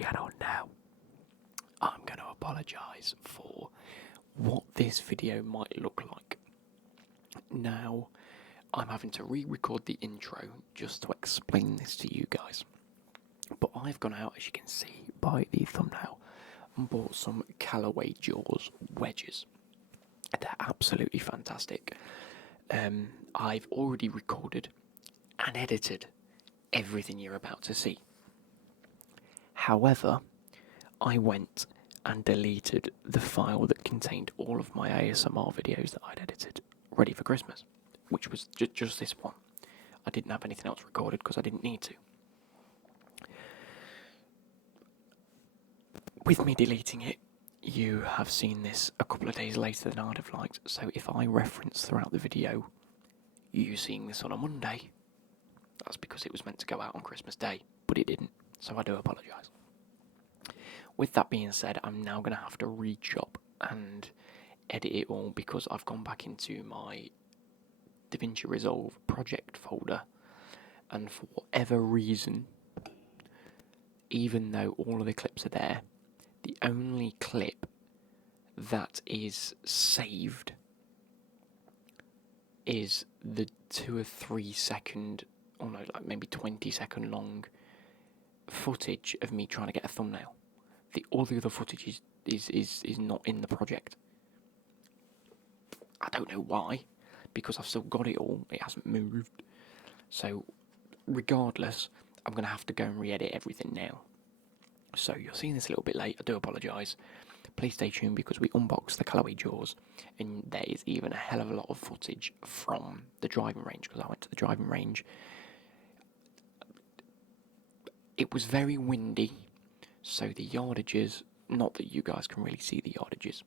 channel now. I'm going to apologise for what this video might look like. Now, I'm having to re-record the intro just to explain this to you guys. But I've gone out, as you can see by the thumbnail, and bought some Callaway Jaws wedges. They're absolutely fantastic. I've already recorded and edited everything you're about to see. However, I went and deleted the file that contained all of my ASMR videos that I'd edited ready for Christmas, which was just this one. I didn't have anything else recorded because I didn't need to. With me deleting it, you have seen this a couple of days later than I'd have liked, so if I reference throughout the video you seeing this on a Monday, that's because it was meant to go out on Christmas Day, but it didn't, so I do apologise. With that being said, I'm now going to have to re-chop and edit it all because I've gone back into my DaVinci Resolve project folder, and for whatever reason, even though all of the clips are there, the only clip that is saved is the 2 or 3 second, or no, like maybe 20-second long footage of me trying to get a thumbnail. All the other footage is not in the project. I don't know why, because I've still got it all, it hasn't moved. So, regardless, I'm going to have to go and re-edit everything now. So, you're seeing this a little bit late, I do apologise. Please stay tuned because we unboxed the Callaway Jaws, and there is even a hell of a lot of footage from the driving range, because I went to the driving range. It was very windy, so the yardages, not that you guys can really see the yardages,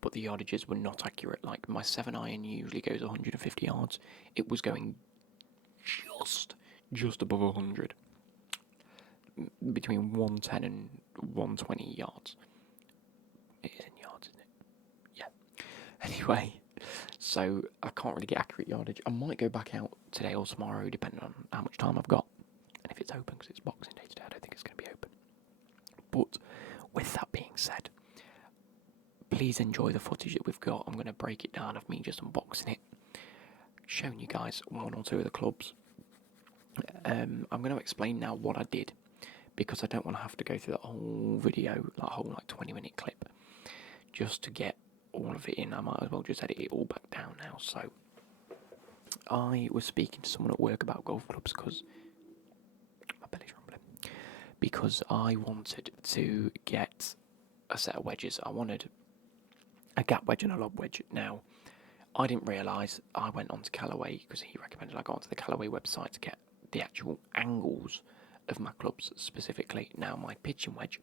but the yardages were not accurate. Like, my 7-iron usually goes 150 yards. It was going just above 100. Between 110 and 120 yards. It is in yards, isn't it? Yeah. Anyway, so I can't really get accurate yardage. I might go back out today or tomorrow, depending on how much time I've got. And if it's open, because it's Boxing Day today, I don't think it's going to be open. But with that being said, please enjoy the footage that we've got. I'm going to break it down of me just unboxing it, showing you guys 1 or 2 of the clubs. I'm going to explain now what I did, because I don't want to have to go through that whole video, that whole 20-minute clip, just to get all of it in. I might as well just edit it all back down now. So I was speaking to someone at work about golf clubs because my belly's rumbling. Because I wanted to get a set of wedges. I wanted a gap wedge and a lob wedge. Now, I didn't realise, I went on to Callaway because he recommended I go onto the Callaway website to get the actual angles of my clubs specifically. Now, my pitching wedge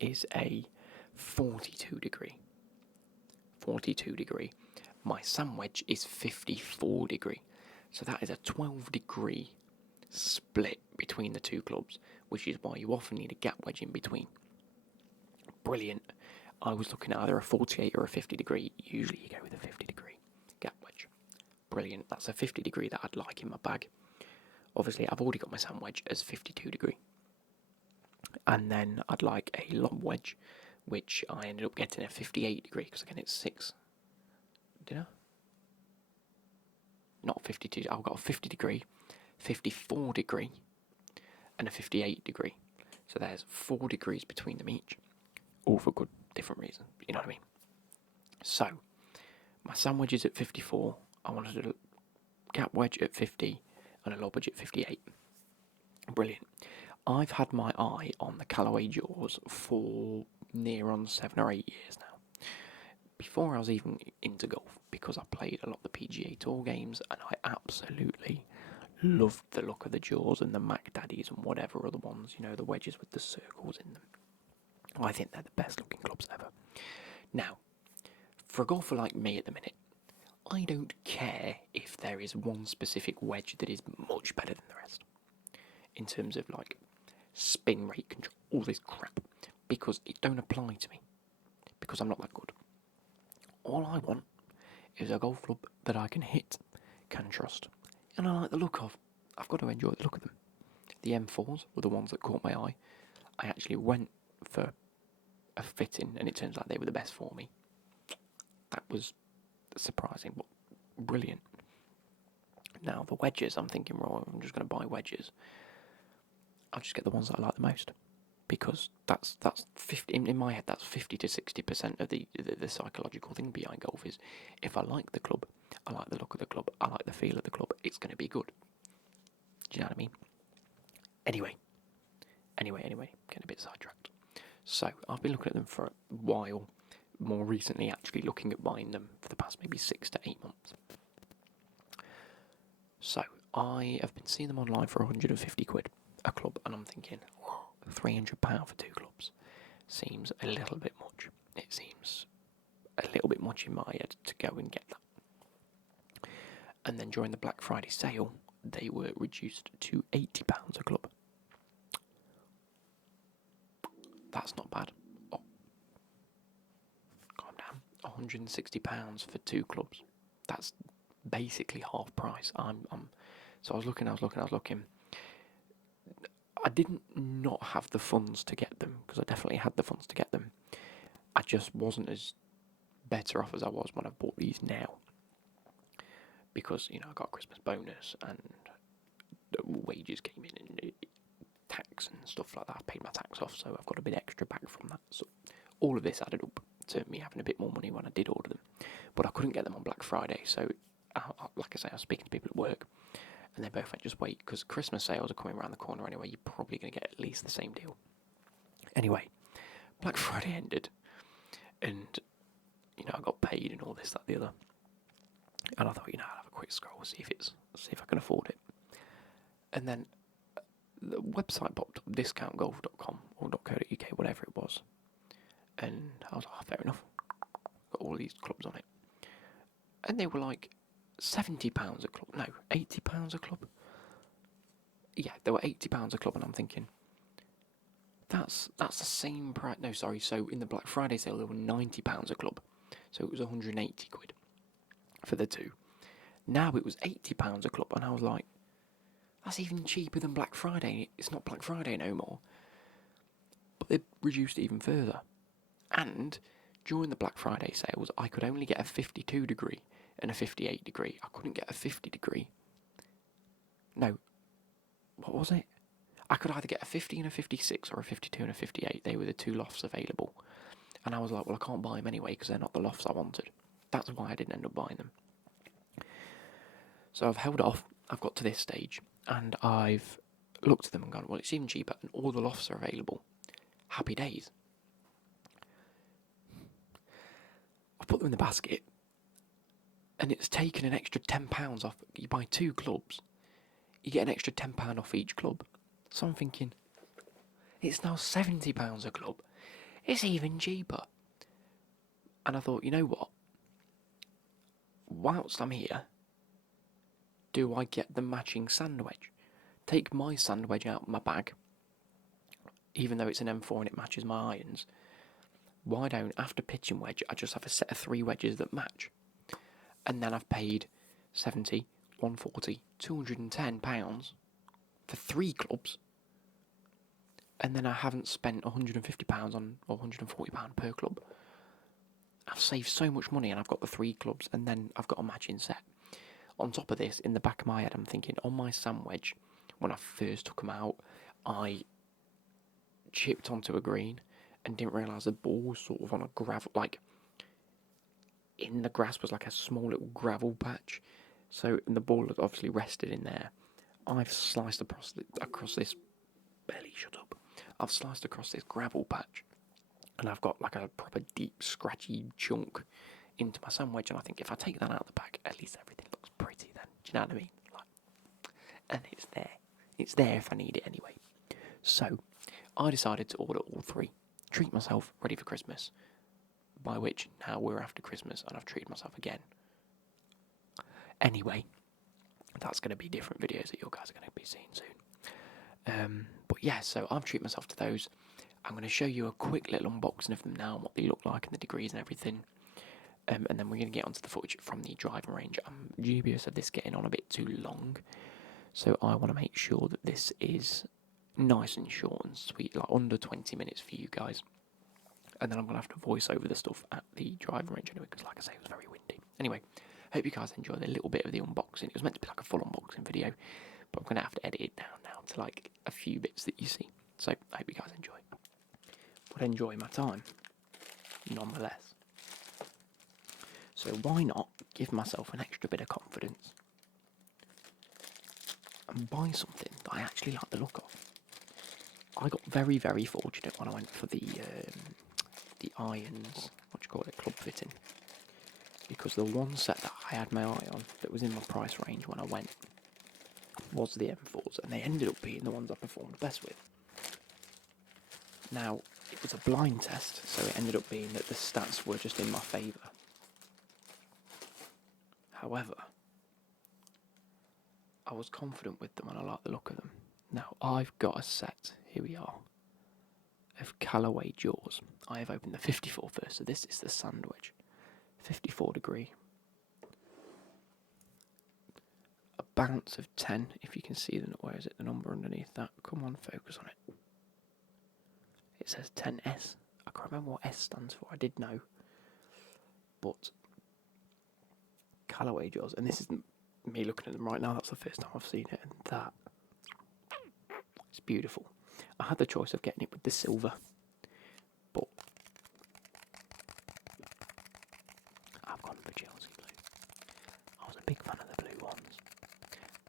is a 42 degree. My sand wedge is 54 degree. So that is a 12 degree split between the 2 clubs, which is why you often need a gap wedge in between. Brilliant. I was looking at either a 48 or a 50 degree. Usually you go with a 50 degree gap wedge. Brilliant. That's a 50 degree that I'd like in my bag. Obviously, I've already got my sand wedge as 52 degree. And then I'd like a lob wedge, which I ended up getting a 58 degree, because again it's 6. Did I? Not 52. I've got a 50 degree, 54 degree, and a 58 degree. So there's 4 degrees between them each, all for good different reasons, you know what I mean? So, my sand wedge is at 54, I wanted a gap wedge at 50, and a lob wedge at 58. Brilliant. I've had my eye on the Callaway Jaws for near on 7 or 8 years now. Before I was even into golf, because I played a lot of the PGA Tour games, and I absolutely loved the look of the Jaws and the Mac Daddies and whatever other ones, you know, the wedges with the circles in them. I think they're the best looking clubs ever. Now, for a golfer like me at the minute, I don't care if there is one specific wedge that is much better than the rest, in terms of spin rate control, all this crap, because it don't apply to me, because I'm not that good. All I want is a golf club that I can hit, can trust, and I like the look of. I've got to enjoy the look of them. The M4s were the ones that caught my eye. I actually went for a fitting, and it turns out they were the best for me. That was surprising, but brilliant. Now, the wedges, I'm thinking, right, I'm just going to buy wedges. I'll just get the ones that I like the most. Because that's 50 in my head. That's 50 to 60% of the psychological thing behind golf is if I like the club, I like the look of the club, I like the feel of the club, it's going to be good. Do you know what I mean? Anyway, getting a bit sidetracked. So I've been looking at them for a while. More recently, actually looking at buying them for the past maybe 6 to 8 months. So I have been seeing them online for 150 quid a club, and I'm thinking, £300 for 2 clubs seems a little bit much. It seems a little bit much in my head to go and get that. And then during the Black Friday sale, they were reduced to £80 a club. That's not bad. Oh, calm down. £160 for 2 clubs. That's basically half price. So I was looking. I didn't not have the funds to get them, because I definitely had the funds to get them. I just wasn't as better off as I was when I bought these now. Because, I got a Christmas bonus and the wages came in and tax and stuff like that. I paid my tax off, so I've got a bit extra back from that. So all of this added up to me having a bit more money when I did order them. But I couldn't get them on Black Friday, so like I say, I was speaking to people at work, and they both went, just wait, because Christmas sales are coming around the corner anyway. You're probably going to get at least the same deal. Anyway, Black Friday ended, and, I got paid and all this, that, the other. And I thought, I'll have a quick scroll, see if I can afford it. And then the website popped up, discountgolf.com or .co.uk, whatever it was. And I was like, fair enough. Got all these clubs on it. And they were like £70 a club. No, £80 a club. Yeah, they were £80 a club, and I'm thinking, that's the same price. No, sorry. So in the Black Friday sale, they were £90 a club. So it was 180 quid for the 2. Now it was £80 a club, and I was like, that's even cheaper than Black Friday. It's not Black Friday no more. But they reduced it even further. And during the Black Friday sales, I could only get a 52 degree and a 58 degree. I couldn't get a 50 degree. No. What was it? I could either get a 50 and a 56 or a 52 and a 58. They were the 2 lofts available. And I was like, well, I can't buy them anyway because they're not the lofts I wanted. That's why I didn't end up buying them. So I've held off. I've got to this stage, and I've looked at them and gone, well, it's even cheaper, and all the lofts are available. Happy days. I put them in the basket, and it's taken an extra £10 off. You buy 2 clubs, you get an extra £10 off each club. So I'm thinking, it's now £70 a club. It's even cheaper. And I thought, you know what? Whilst I'm here, do I get the matching sand wedge? Take my sand wedge out of my bag, even though it's an M4 and it matches my irons. Why don't, after pitching wedge, I just have a set of 3 wedges that match? And then I've paid 70, 140, £210 for 3 clubs. And then I haven't spent £150 on, or £140 per club. I've saved so much money, and I've got the 3 clubs, and then I've got a matching set. On top of this, in the back of my head, I'm thinking, on my sand wedge, when I first took them out, I chipped onto a green and didn't realise the ball was sort of on a gravel, like, in the grass was like a small little gravel patch. So, and the ball had obviously rested in there. I've sliced across this, barely shut up. I've sliced across this gravel patch, and I've got like a proper deep, scratchy chunk into my sand wedge, and I think if I take that out of the bag, at least everything looks pretty then. Do you know what I mean? And it's there. It's there if I need it anyway. So, I decided to order all 3. Treat myself, ready for Christmas. By which, now we're after Christmas, and I've treated myself again. Anyway, that's going to be different videos that you guys are going to be seeing soon. But yeah, so I've treated myself to those. I'm going to show you a quick little unboxing of them now, and what they look like, and the degrees and everything. And then we're going to get onto the footage from the driving range. I'm dubious of this getting on a bit too long, So I want to make sure that this is nice and short and sweet, like under 20 minutes for you guys. And then I'm going to have to voice over the stuff at the driving range anyway, because like I say, it was very windy. Anyway, hope you guys enjoyed a little bit of the unboxing. It was meant to be like a full unboxing video, but I'm going to have to edit it down now to like a few bits that you see. So I hope you guys enjoy. But enjoy my time, nonetheless. So why not give myself an extra bit of confidence and buy something that I actually like the look of? I got very, very fortunate when I went for the irons, club fitting, because the one set that I had my eye on that was in my price range when I went was the M4s, and they ended up being the ones I performed best with. Now, it was a blind test, so it ended up being that the stats were just in my favour. However, I was confident with them and I liked the look of them. Now, I've got a set, here we are, of Callaway jaws. I have opened the 54 first, so this is the sand wedge. 54 degree. A bounce of 10, if you can see where is it, the number underneath that. Come on, focus on it. It says 10S. I can't remember what S stands for, I did know. But Callaway jaws, and this isn't me looking at them right now, that's the first time I've seen it, and that, it's beautiful. I had the choice of getting it with the silver, but I've gone for Chelsea blue. I was a big fan of the blue ones.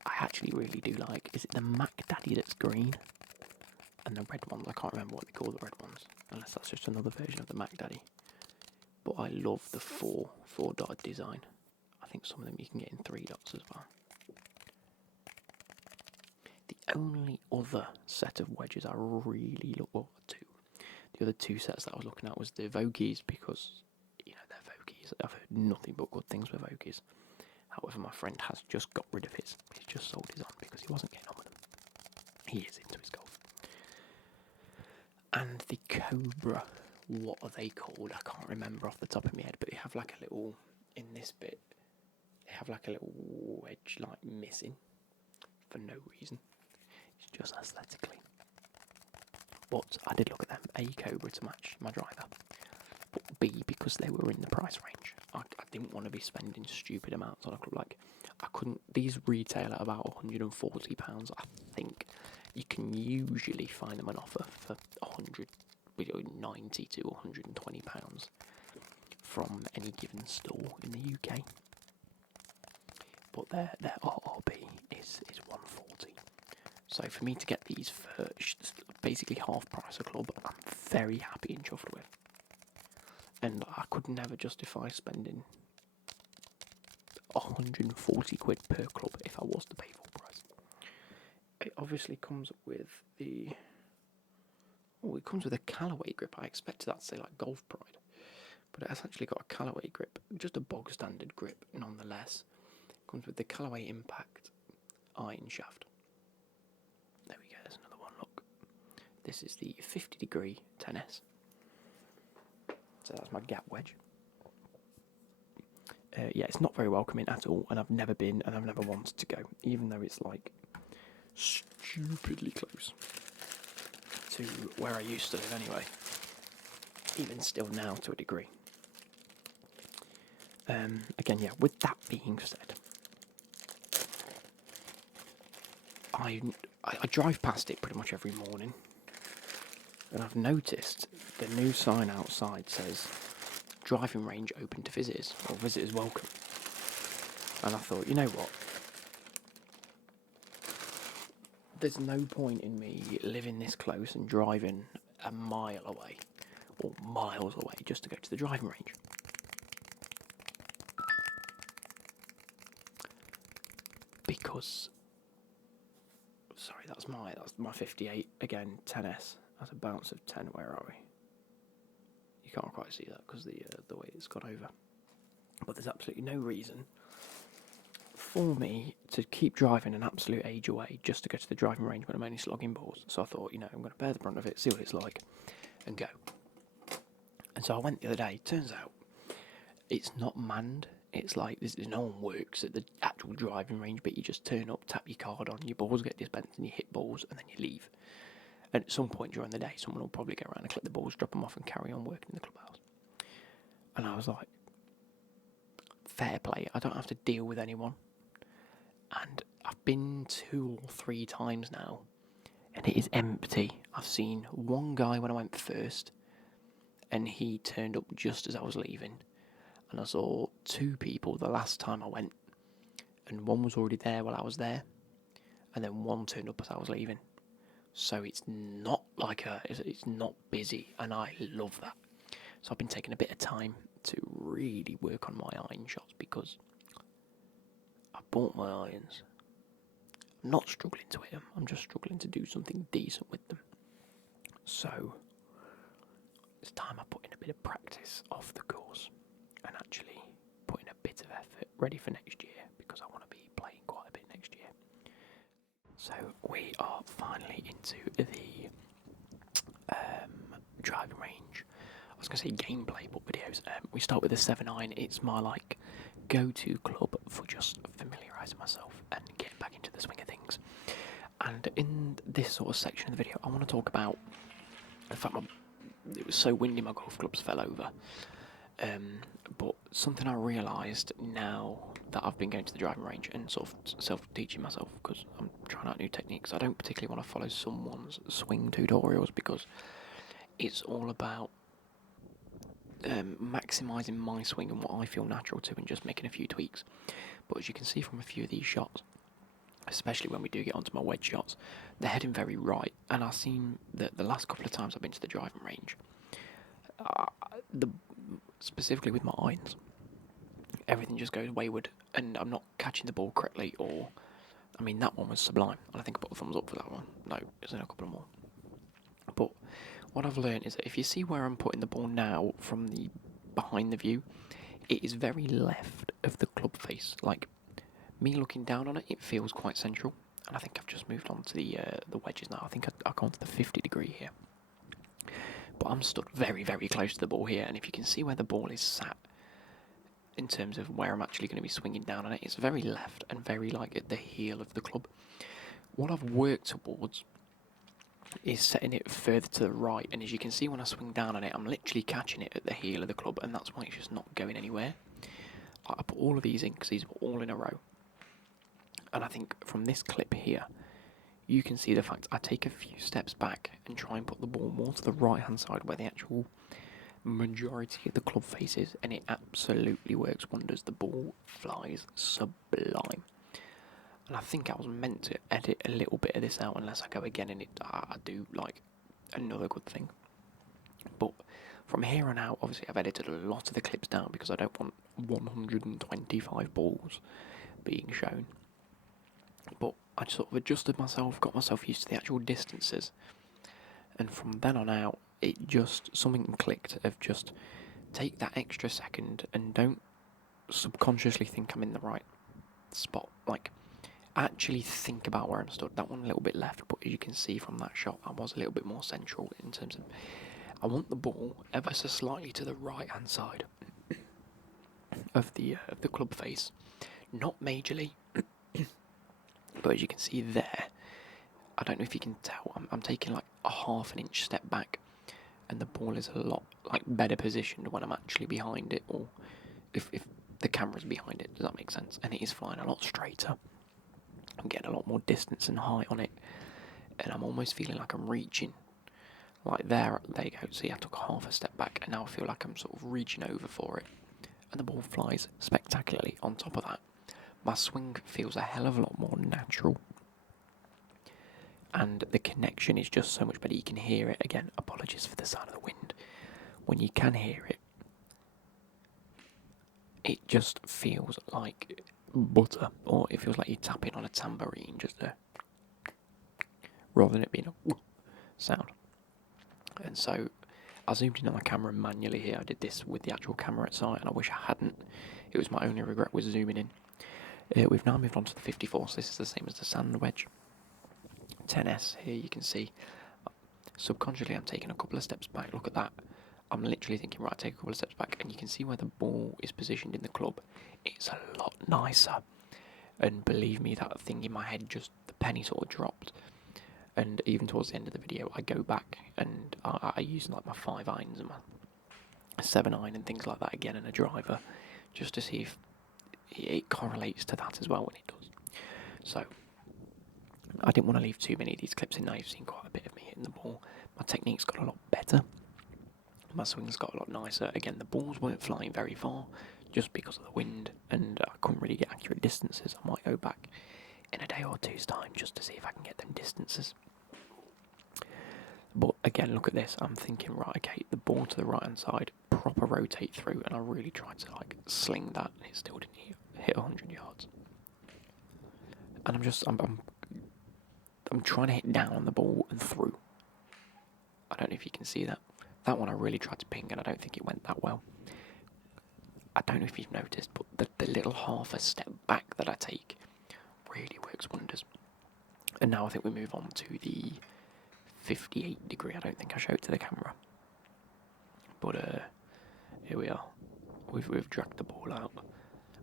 I actually really do like, is it the Mac Daddy that's green? And the red ones, I can't remember what they call the red ones, unless that's just another version of the Mac Daddy. But I love the four dotted design. I think some of them you can get in 3 dots as well. The only other set of wedges I really look forward to, the other 2 sets that I was looking at was the Vogies, because, you know, they're Vogies. I've heard nothing but good things with Vogies. However, my friend has just got rid of his. He's just sold his on because he wasn't getting on with them. He is into his golf. And the Cobra, what are they called? I can't remember off the top of my head, but they have like a little, in this bit, they have like a little wedge like missing for no reason. It's just aesthetically. But I did look at them. A, Cobra to match my driver. But B, because they were in the price range. I didn't want to be spending stupid amounts on a club. Like, I couldn't, these retail at about £140. I think you can usually find them an offer for £190 to £120 from any given store in the UK. But their RRB is £140. So for me to get these for basically half price a club, I'm very happy and chuffed with. And I could never justify spending 140 quid per club if I was to pay full price. It obviously comes with it comes with a Callaway grip. I expected that to say like Golf Pride, but it has actually got a Callaway grip, just a bog standard grip nonetheless. It comes with the Callaway Impact iron shaft. There we go, there's another one, look. This is the 50 degree 10S. So that's my gap wedge. Yeah, it's not very welcoming at all, and I've never been, and I've never wanted to go, even though it's like stupidly close to where I used to live anyway. Even still now to a degree. Again, yeah, with that being said, I drive past it pretty much every morning, and I've noticed the new sign outside says driving range open to visitors, or visitors welcome. And I thought, you know what? There's no point in me living this close and driving a mile away, or miles away, just to go to the driving range. Because, sorry, that's my 58, again, 10S. That's a bounce of 10, where are we? You can't quite see that because the way it's gone over. But there's absolutely no reason for me to keep driving an absolute age away just to go to the driving range when I'm only slogging balls. So I thought, you know, I'm going to bear the brunt of it, see what it's like, and go. And so I went the other day. Turns out it's not manned. It's like there's no one works at the actual driving range, but you just turn up, tap your card on, your balls get dispensed, and you hit balls, and then you leave. And at some point during the day, someone will probably go around and collect the balls, drop them off, and carry on working in the clubhouse. And I was like, fair play. I don't have to deal with anyone. And I've been 2 or 3 times now, and it is empty. I've seen one guy when I went first, and he turned up just as I was leaving. And I saw 2 people the last time I went, and one was already there while I was there, and then one turned up as I was leaving. So it's not like it's not busy, and I love that. So I've been taking a bit of time to really work on my iron shots because I bought my irons. I'm not struggling to hit them, I'm just struggling to do something decent with them. So it's time I put in a bit of practice off the course and actually put in a bit of effort ready for next year, because I want to be playing quite a bit next year. So we are finally into the driving range. I was going to say gameplay, but videos. We start with the 7-iron. It's my go-to club for just familiarising myself and getting back into the swing of things. And in this sort of section of the video, I want to talk about the fact it was so windy my golf clubs fell over. But something I realised now that I've been going to the driving range and sort of self-teaching myself, because I'm trying out new techniques. I don't particularly want to follow someone's swing tutorials, because it's all about maximising my swing and what I feel natural to, and just making a few tweaks. But as you can see from a few of these shots, especially when we do get onto my wedge shots, they're heading very right. And I've seen that the last couple of times I've been to the driving range, specifically with my irons, everything just goes wayward, and I'm not catching the ball correctly. Or, I mean, that one was sublime, and I think I put a thumbs up for that one. No, there's in a couple more. But what I've learned is that if you see where I'm putting the ball now from the behind the view, it is very left of the club face. Like, me looking down on it, it feels quite central. And I think I've just moved on to the wedges now. I think I've gone to the 50 degree here. But I'm stood very, very close to the ball here. And if you can see where the ball is sat, in terms of where I'm actually going to be swinging down on it, it's very left and very at the heel of the club. What I've worked towards is setting it further to the right, and as you can see when I swing down on it, I'm literally catching it at the heel of the club, and that's why it's just not going anywhere. I put all of these in because these were all in a row, and I think from this clip here you can see the fact I take a few steps back and try and put the ball more to the right hand side where the actual majority of the club faces, and it absolutely works wonders. The ball flies sublime. And I think I was meant to edit a little bit of this out unless I go again, and I do another good thing. But from here on out, obviously I've edited a lot of the clips down because I don't want 125 balls being shown. But I sort of adjusted myself, got myself used to the actual distances, and from then on out, it just, something clicked of just take that extra second and don't subconsciously think I'm in the right spot. Actually think about where I'm stood. That one a little bit left, but as you can see from that shot, I was a little bit more central in terms of I want the ball ever so slightly to the right hand side of the club face, not majorly, but as you can see there, I don't know if you can tell, I'm taking a half an inch step back, and the ball is a lot better positioned when I'm actually behind it, or if the camera's behind it. Does that make sense? And it is flying a lot straighter. I'm getting a lot more distance and height on it, and I'm almost feeling like I'm reaching. There you go. See, I took half a step back, and now I feel like I'm sort of reaching over for it, and the ball flies spectacularly. On top of that, my swing feels a hell of a lot more natural, and the connection is just so much better. You can hear it. Again, apologies for the sound of the wind. When you can hear it, it just feels like butter, or it feels like you're tapping on a tambourine, rather than it being a sound. And so I zoomed in on my camera manually here. I did this with the actual camera at site, and I wish I hadn't. It was my only regret was zooming in. We've now moved on to the 54, so this is the same as the sand wedge. 10S here, you can see subconsciously I'm taking a couple of steps back. Look at that. I'm literally thinking, right, take a couple of steps back, and you can see where the ball is positioned in the club. It's a lot nicer. And believe me, that thing in my head, just the penny sort of dropped. And even towards the end of the video, I go back and I use like my 5 irons and my 7 iron and things like that again, and a driver, just to see if it correlates to that as well, when it does. So I didn't want to leave too many of these clips in. Now you've seen quite a bit of me hitting the ball. My technique's got a lot better. My swing's got a lot nicer. Again, the balls weren't flying very far just because of the wind, and I couldn't really get accurate distances. I might go back in a day or two's time just to see if I can get them distances. But again, look at this. I'm thinking, right, okay, the ball to the right hand side, proper rotate through, and I really tried to like sling that, and it still didn't hit 100 yards. And I'm trying to hit down on the ball and through. I don't know if you can see that. That one I really tried to ping, and I don't think it went that well. I don't know if you've noticed, but the little half a step back that I take really works wonders. And now I think we move on to the 58 degree. I don't think I show it to the camera. But here we are. We've dragged the ball out.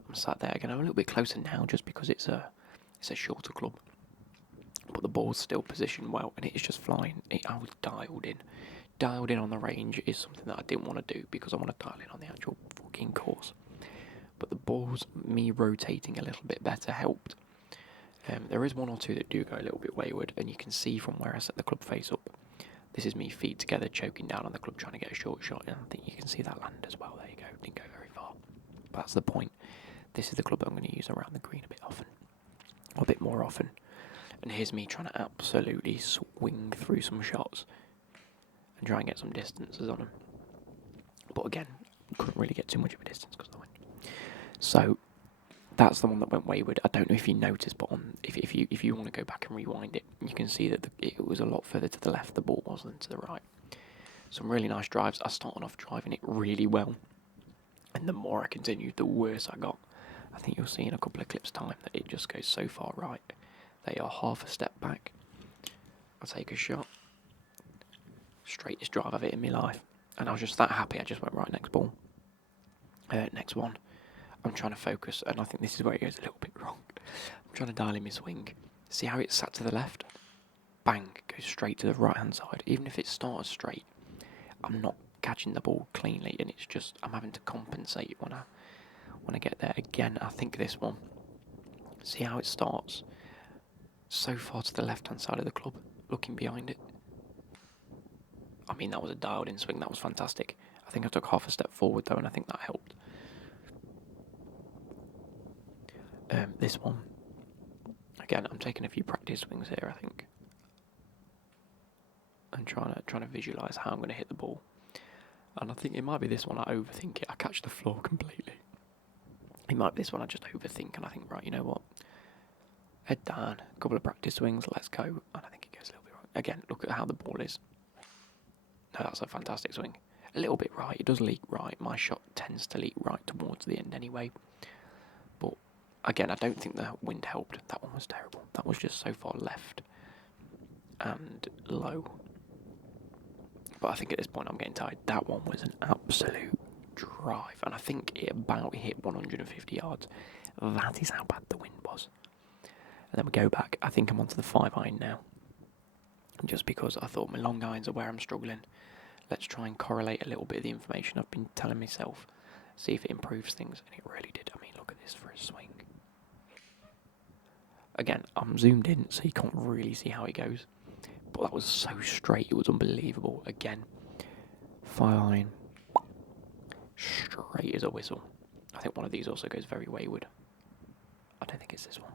I'm sat there again. I'm a little bit closer now just because it's a shorter club. But the ball's still positioned well, and it is just flying. I was dialed in. Dialed in on the range is something that I didn't want to do because I want to dial in on the actual fucking course. But the balls, me rotating a little bit better, helped. There is one or two that do go a little bit wayward, and you can see from where I set the club face up. This is me feet together, choking down on the club, trying to get a short shot, and I think you can see that land as well. There you go. Didn't go very far. But that's the point. This is the club that I'm going to use around the green a bit often. Or a bit more often. And here's me trying to absolutely swing through some shots and try and get some distances on them. But again, couldn't really get too much of a distance because of the wind. So that's the one that went wayward. I don't know if you noticed, but if you want to go back and rewind it, you can see that it was a lot further to the left the ball was than to the right. Some really nice drives. I started off driving it really well, and the more I continued, the worse I got. I think you'll see in a couple of clips' time that it just goes so far right. They are half a step back. I'll take a shot. Straightest drive I've hit in my life. And I was just that happy, I just went right next ball. Next one. I'm trying to focus, and I think this is where it goes a little bit wrong. I'm trying to dial in my swing. See how it's sat to the left? Bang, goes straight to the right hand side. Even if it starts straight, I'm not catching the ball cleanly, and it's just, I'm having to compensate when I get there. Again, I think this one. See how it starts? So far to the left hand side of the club, looking behind it. I mean, that was a dialed in swing, that was fantastic. I think I took half a step forward though, and I think that helped. This one, again, I'm taking a few practice swings here, I think. I'm trying to visualise how I'm going to hit the ball. And I think it might be this one, I overthink it, I catch the floor completely. It might be this one, I just overthink, and I think, right, you know what? Head down, a couple of practice swings, let's go. And I think it goes a little bit wrong. Again, look at how the ball is. No, that's a fantastic swing. A little bit right, it does leak right. My shot tends to leak right towards the end anyway. But again, I don't think the wind helped. That one was terrible. That was just so far left and low. But I think at this point I'm getting tired. That one was an absolute drive. And I think it about hit 150 yards. That is how bad the wind was. And then we go back. I think I'm onto the 5 iron now. Just because I thought my long irons are where I'm struggling. Let's try and correlate a little bit of the information I've been telling myself. See if it improves things. And it really did. I mean, look at this for a swing. Again, I'm zoomed in, so you can't really see how it goes. But that was so straight. It was unbelievable. Again, 5 iron. Straight as a whistle. I think one of these also goes very wayward. I don't think it's this one.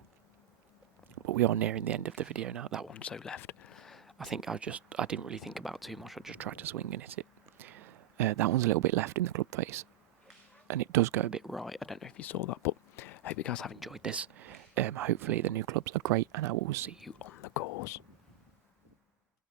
But we are nearing the end of the video now. That one's so left. I think I didn't really think about too much. I just tried to swing and hit it. That one's a little bit left in the club face. And it does go a bit right. I don't know if you saw that, but I hope you guys have enjoyed this. Hopefully the new clubs are great, and I will see you on the course.